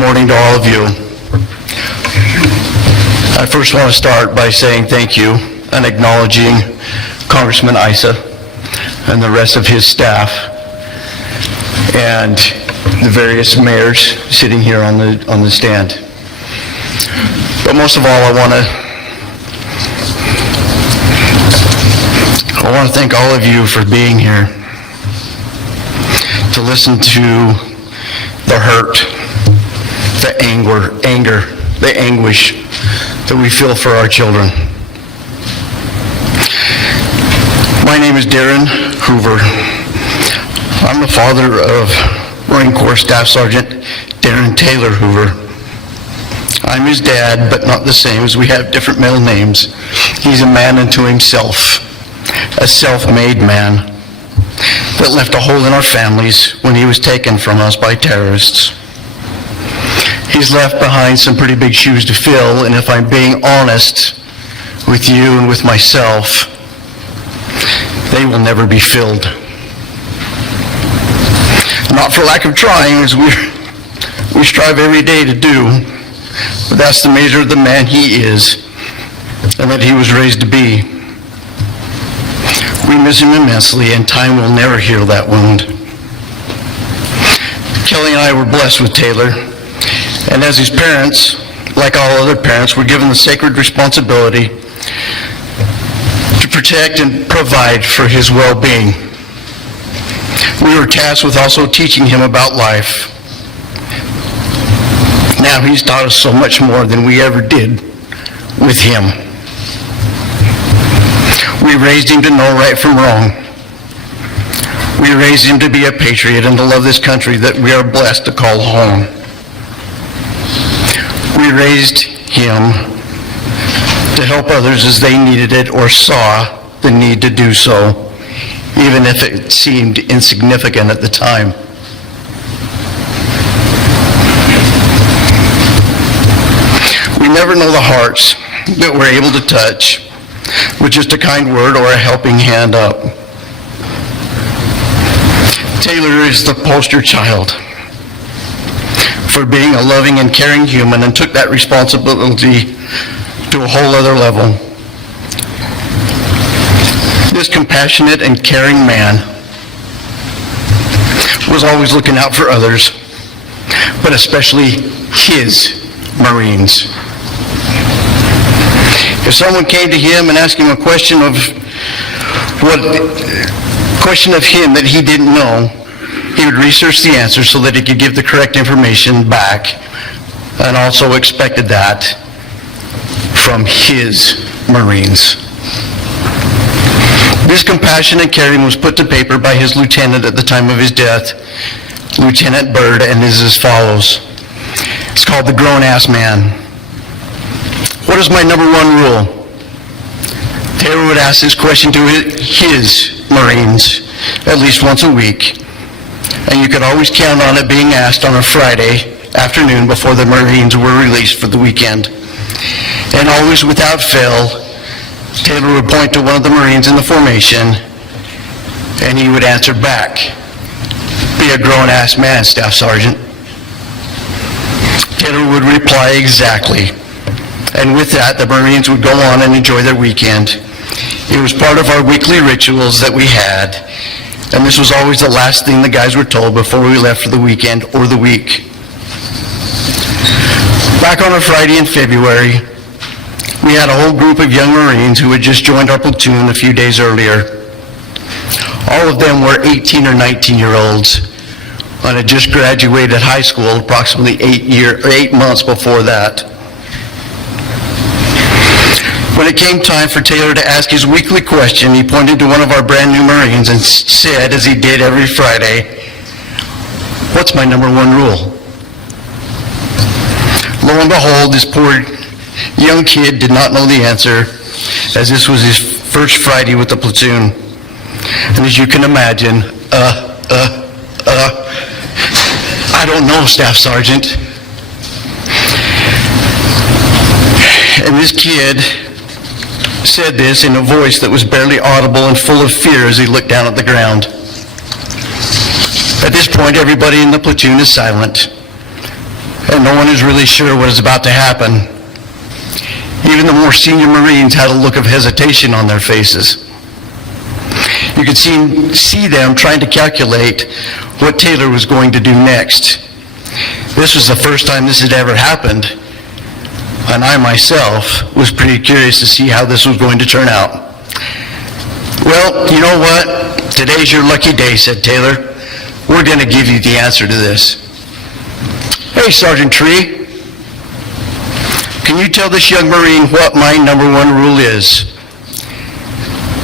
morning to all of you. I first want to start by saying thank you and acknowledging Congressman Issa and the rest of his staff and the various mayors sitting here on the stand. But most of all, I want to thank all of you for being here to listen to the hurt, the anger, the anguish that we feel for our children. My name is Darin Hoover. I'm the father of Marine Corps Staff Sergeant Darin Taylor Hoover. I'm his dad, but not the same, as we have different middle names. He's a man unto himself, a self-made man that left a hole in our families when he was taken from us by terrorists. He's left behind some pretty big shoes to fill, and if I'm being honest with you and with myself, they will never be filled. Not for lack of trying, as we strive every day to do, but that's the measure of the man he is and that he was raised to be. We miss him immensely, and time will never heal that wound. Kelly and I were blessed with Taylor, and as his parents, like all other parents, were given the sacred responsibility to protect and provide for his well-being. We were tasked with also teaching him about life. Now he's taught us so much more than we ever did with him. We raised him to know right from wrong. We raised him to be a patriot and to love this country that we are blessed to call home. We raised him to help others as they needed it or saw the need to do so, even if it seemed insignificant at the time. We never know the hearts that we're able to touch with just a kind word or a helping hand up. Taylor is the poster child for being a loving and caring human, and took that responsibility to a whole other level. This compassionate and caring man was always looking out for others, but especially his Marines. If someone came to him and asked him a question of him that he didn't know, he would research the answer so that he could give the correct information back, and also expected that from his Marines. This compassion and caring was put to paper by his lieutenant at the time of his death, Lieutenant Byrd, and is as follows. It's called the grown-ass man. What is my number one rule? Taylor would ask this question to his Marines at least once a week, and you could always count on it being asked on a Friday afternoon before the Marines were released for the weekend. And always without fail, Taylor would point to one of the Marines in the formation, and he would answer back, "Be a grown-ass man, Staff Sergeant." Taylor would reply, "Exactly." And with that, the Marines would go on and enjoy their weekend. It was part of our weekly rituals that we had, and this was always the last thing the guys were told before we left for the weekend or the week. Back on a Friday in February, we had a whole group of young Marines who had just joined our platoon a few days earlier. All of them were 18 or 19-year-olds and had just graduated high school approximately 8 months before that. When it came time for Taylor to ask his weekly question, he pointed to one of our brand new Marines and said, as he did every Friday, "What's my number one rule?" Lo and behold, this poor young kid did not know the answer, as this was his first Friday with the platoon. And as you can imagine, I don't know, Staff Sergeant. And this kid said this in a voice that was barely audible and full of fear as he looked down at the ground. At this point, everybody in the platoon is silent. and no one is really sure what is about to happen. Even the more senior Marines had a look of hesitation on their faces. You could see them trying to calculate what Taylor was going to do next. This was the first time this had ever happened, and I myself was pretty curious to see how this was going to turn out. Well, you know what? Today's your lucky day, said Taylor. We're going to give you the answer to this. Hey, Sergeant Tree, can you tell this young Marine what my number one rule is?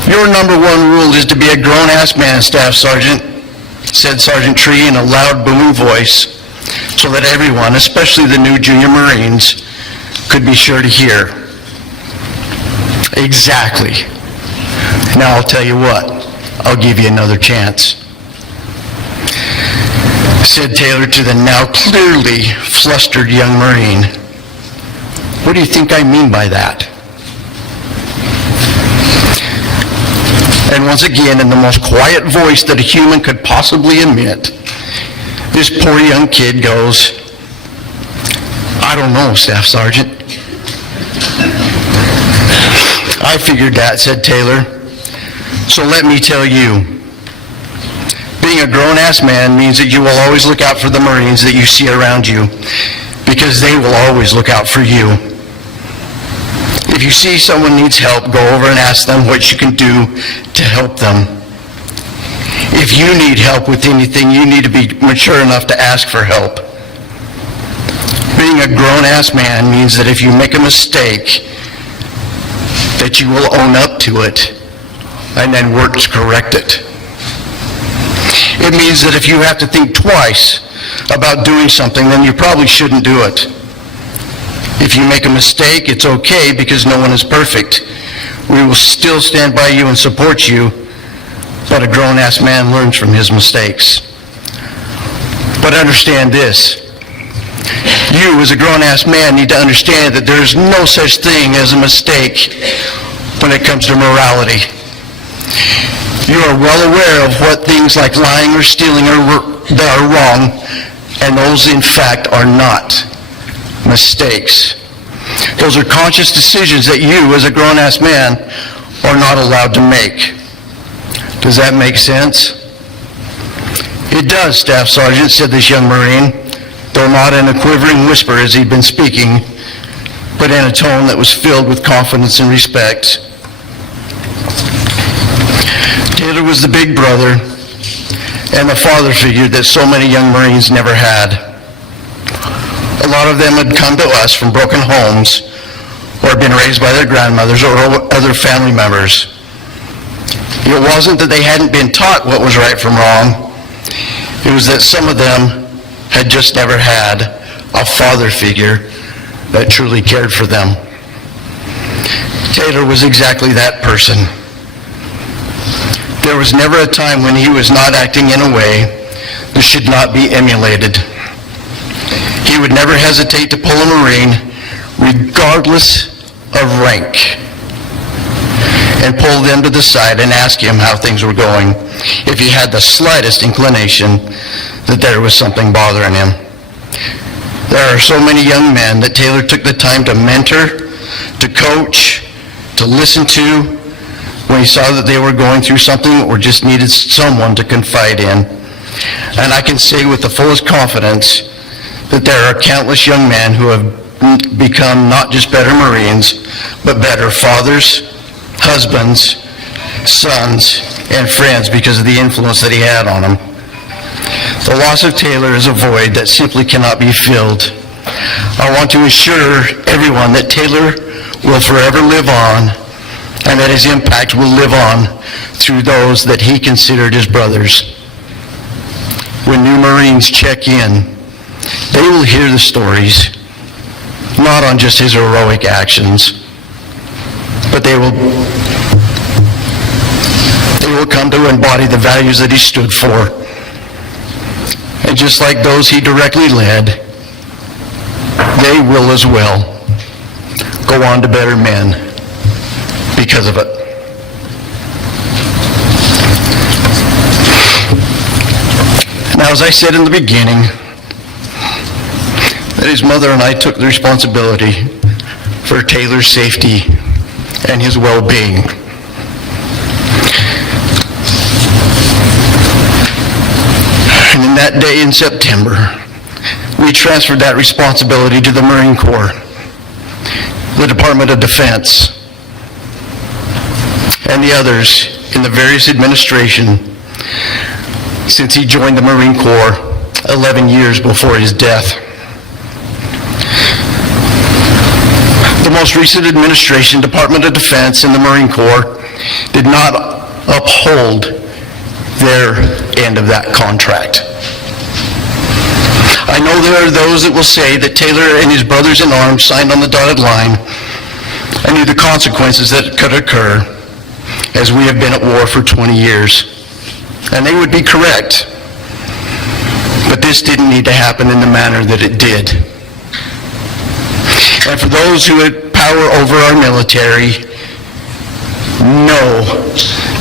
Your number one rule is to be a grown-ass man, Staff Sergeant, said Sergeant Tree in a loud, booming voice, so that everyone, especially the new junior Marines, could be sure to hear. Exactly. Now I'll tell you what, I'll give you another chance, said Taylor to the now clearly flustered young Marine. What do you think I mean by that? And once again, in the most quiet voice that a human could possibly emit, this poor young kid goes, I don't know, Staff Sergeant. I figured that, said Taylor. So let me tell you. Being a grown-ass man means that you will always look out for the Marines that you see around you, because they will always look out for you. If you see someone needs help, go over and ask them what you can do to help them. If you need help with anything, you need to be mature enough to ask for help. Being a grown-ass man means that if you make a mistake, that you will own up to it and then work to correct it. It means that if you have to think twice about doing something, then you probably shouldn't do it. If you make a mistake, it's okay because no one is perfect. We will still stand by you and support you, but a grown-ass man learns from his mistakes. But understand this. You, as a grown-ass man, need to understand that there is no such thing as a mistake when it comes to morality. You are well aware of what things like lying or stealing that are wrong, and those, in fact, are not mistakes. Those are conscious decisions that you, as a grown-ass man, are not allowed to make. Does that make sense? It does, Staff Sergeant, said this young Marine, though not in a quivering whisper as he'd been speaking, but in a tone that was filled with confidence and respect. Taylor was the big brother and the father figure that so many young Marines never had. A lot of them had come to us from broken homes or had been raised by their grandmothers or other family members. It wasn't that they hadn't been taught what was right from wrong. It was that some of them had just never had a father figure that truly cared for them. Taylor was exactly that person. There was never a time when he was not acting in a way that should not be emulated. He would never hesitate to pull a Marine, regardless of rank, and pull them to the side and ask him how things were going if he had the slightest inclination that there was something bothering him. There are so many young men that Taylor took the time to mentor, to coach, to listen to, when he saw that they were going through something or just needed someone to confide in. And I can say with the fullest confidence that there are countless young men who have become not just better Marines, but better fathers, husbands, sons, and friends because of the influence that he had on them. The loss of Taylor is a void that simply cannot be filled. I want to assure everyone that Taylor will forever live on, and that his impact will live on through those that he considered his brothers. When new Marines check in, they will hear the stories, not on just his heroic actions, but they will come to embody the values that he stood for. And just like those he directly led, they will as well go on to better men because of it. Now, as I said in the beginning, that his mother and I took the responsibility for Taylor's safety and his well-being. And in that day in September, we transferred that responsibility to the Marine Corps, the Department of Defense, and the others in the various administration since he joined the Marine Corps 11 years before his death. The most recent administration, Department of Defense and the Marine Corps, did not uphold their end of that contract. I know there are those that will say that Taylor and his brothers in arms signed on the dotted line and knew the consequences that could occur, as we have been at war for 20 years. And they would be correct. But this didn't need to happen in the manner that it did. And for those who had power over our military, know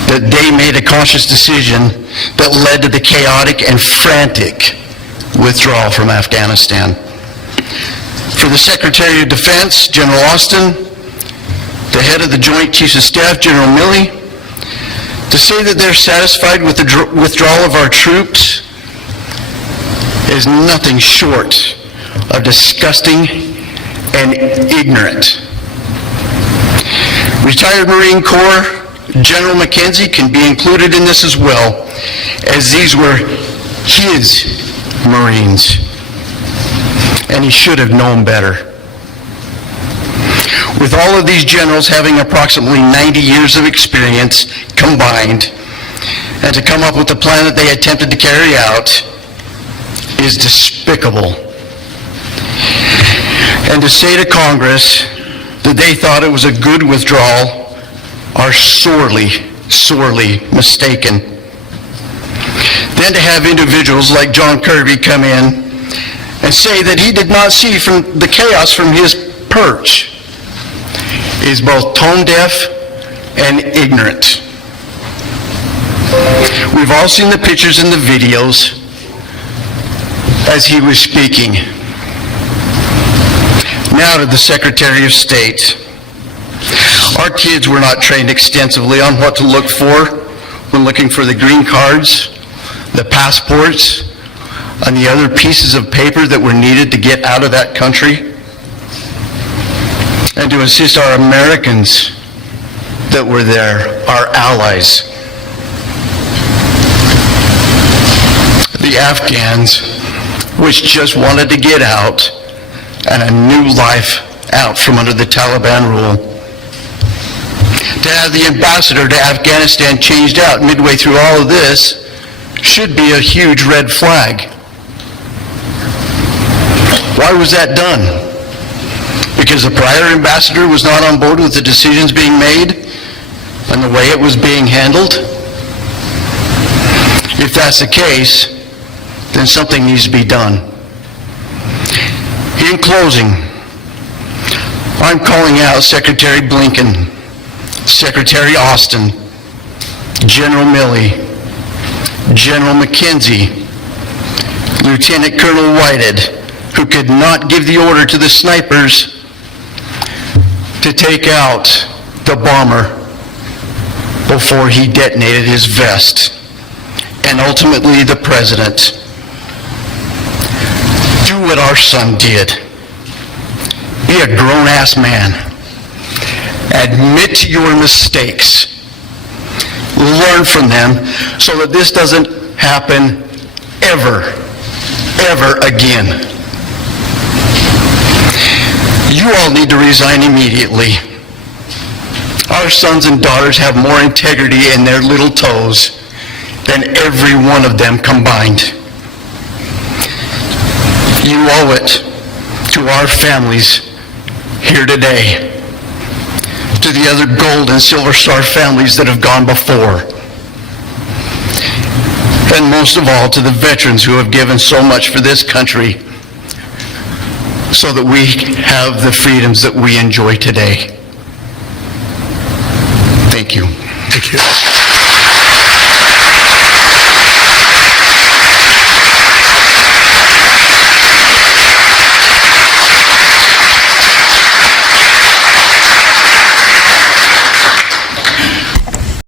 that they made a conscious decision that led to the chaotic and frantic withdrawal from Afghanistan. For the Secretary of Defense, General Austin, the head of the Joint Chiefs of Staff, General Milley, to say that they're satisfied with the withdrawal of our troops is nothing short of disgusting and ignorant. Retired Marine Corps General McKenzie can be included in this as well, as these were his Marines, and he should have known better. With all of these generals having approximately 90 years of experience combined, and to come up with the plan that they attempted to carry out is despicable. And to say to Congress that they thought it was a good withdrawal are sorely, sorely mistaken. Then to have individuals like John Kirby come in and say that he did not see from the chaos from his perch is both tone deaf and ignorant. We've all seen the pictures and the videos as he was speaking. Now to the Secretary of State. Our kids were not trained extensively on what to look for when looking for the green cards, the passports, and the other pieces of paper that were needed to get out of that country, and to assist our Americans that were there, our allies. The Afghans, which just wanted to get out and a new life out from under the Taliban rule. To have the ambassador to Afghanistan changed out midway through all of this should be a huge red flag. Why was that done? Because the prior ambassador was not on board with the decisions being made and the way it was being handled? If that's the case, then something needs to be done. In closing, I'm calling out Secretary Blinken, Secretary Austin, General Milley, General McKenzie, Lieutenant Colonel Whitehead, who could not give the order to the snipers to take out the bomber before he detonated his vest, and ultimately the President. Do what our son did. Be a grown-ass man. Admit your mistakes. Learn from them so that this doesn't happen ever again. You all need to resign immediately. Our sons and daughters have more integrity in their little toes than every one of them combined. You owe it to our families here today, to the other Gold and Silver Star families that have gone before, and most of all to the veterans who have given so much for this country so that we have the freedoms that we enjoy today. Thank you. Thank you.